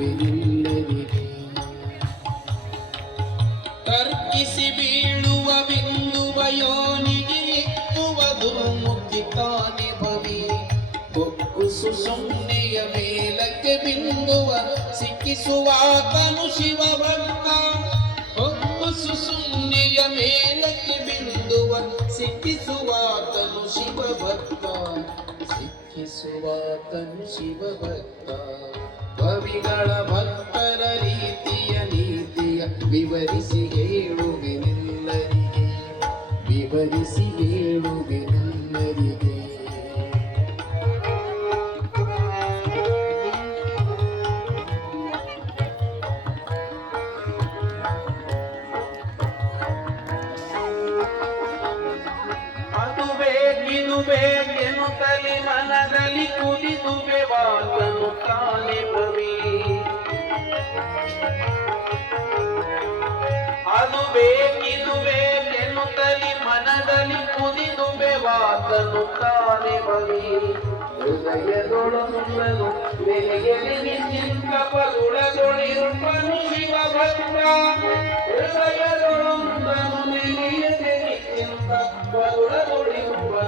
ಹೇಳುವೆನಿಲ್ಲರಿಗೆ ತರ್ಕಿಸಿ ಬೀಳುವ ಬಿಂದುವ ಯೋನಿಗೆ ಎತ್ತುವ ಮುಕ್ತಿ ತಾನೆ ಭವಿ. ಬೊಕ್ಕುಸು ಸೊನ್ನೆಯ ಮೇಲಕ್ಕೆ ಬಿಂದುವ ಸಿಕ್ಕಿಸುವಾತನು ಶಿವ ಭಕ್ತ ಬೊಕ್ಕುಸು ಸೊನ್ನೆಯ ಮೇಲಕ್ಕೆ ಬಿಂದುವ ಸಿಕ್ಕಿಸುವಾತನು ಶಿವ ಭಕ್ತ ಸಿಕ್ಕಿಸುವಾತನು ಶಿವ ಭಕ್ತ ಕವಿಗಳ ಭಕ್ತರ ರೀತಿಯ ನೀತಿಯ ವಿವರಿಸಿ ಹೇಳುವೆನೆಲ್ಲರಿಗೆ. ವಿವರಿಸಿ ಅದು ತಲೆ ಮನದಲ್ಲಿ ಕುದಿದು ಬೆವಾತನು ಕಾಣೆ ಭವಿ. ಅದು ಬೇಕಿದು ಬೇಕೆನ್ನುತ್ತಲಿ ತಲೆ ಮನದಲ್ಲಿ ಕುದಿದು ಬೆವಾತನು ಕಾಣೆ ಬವಿ ಹೃದಯದೊಳಗುಂದನು ಬೆಲೆಯಲ್ಲಿ ನಿಂತ ಪದುಳದೊಳಿರುಪನು ಶಿವ ಭಕ್ತ. ಹೃದಯದೊಳಗುಂದನು ನೆಲೆಯದೆ ನಿಂತ ಪದುಳದೊಳಿರುಪನು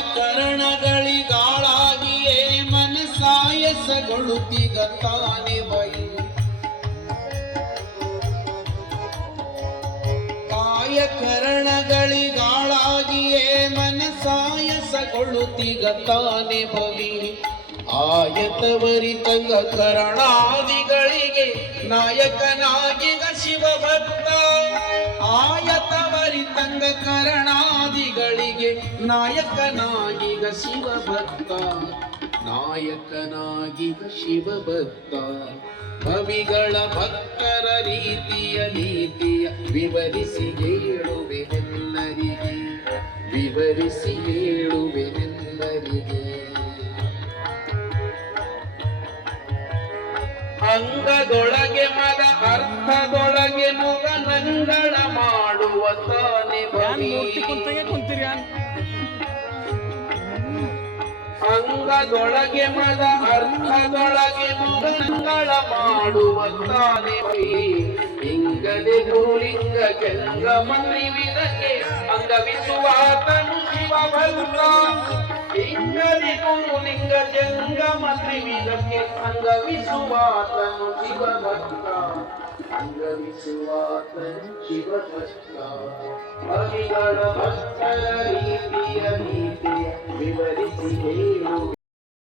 ಕಾಯಕರಣಗಳಿಗಾಳಾಗಿಯೇ ಮನಸಾಯಸಗೊಳ್ಳುತ್ತಿಗ ತಾನೆ ಬೈ. ಕಾಯ ಕರಣಗಳಿಗಾಳಾಗಿಯೇ ಮನಸಾಯಸಗೊಳ್ಳುತ್ತಿಗ ತಾನೆ ಬವಿ ಆಯತವರಿತಂಗ ಕರಣಾದಿಗಳಿಗೆ ನಾಯಕನಾಗಿಗ ಶಿವಭಕ್ತ. ಆಯತವರಿತಂಗ ಕರಣಾದಿಗಳಿಗೆ ನಾಯಕನಾಗಿಗ ಶಿವಭಕ್ತ. ನಾಯಕನಾಗಿಗ ಶಿವಭಕ್ತ. ಕವಿಗಳ ಭಕ್ತರ ರೀತಿಯ ನೀತಿಯ ವಿವರಿಸಿ ಹೇಳುವೆನೆಲ್ಲರಿಗೆ. ವಿವರಿಸಿ ಹೇಳುವೆನೆಲ್ಲರಿಗೆ. ಅಂಗದೊಳಗೆ ಮದ ತಾನೆ ಯಾನ್ ಭವಿ ಮೂರ್ತಿ ಕುಂತಾಗೆ ಕುಂತೀರಿ ಯಾನ್ ಅಂಗದೊಳಗೆ ಮದ ಅರ್ಥದೊಳಗೆ ಮುಗಂಗಳ ಮಾಡುವ ತಾನೆ ಇಂಗದೆ ಗುರುಲಿಂಗ ಜಂಗ ಮನ್ನಿವಿದಕ್ಕೆ ಅಂಗವಿಸುವಾತನು ಶಿವ ಭಕ್ತ ಇಂಗದೆ ಗುರುಲಿಂಗ ಜಂಗ ಮನ್ನಿವಿದಕ್ಕೆ ಅಂಗವಿಸುವಾತನು ಶಿವ ಭಕ್ತ ಅಂಗವಿಸುವಾತನು ಶಿವ ಭಕ್ತ ಕವಿಗಳ ಭಕ್ತರ ರೀತಿಯ ನೀತಿಯ ವಿವರಿಸಿ ಹೇಳು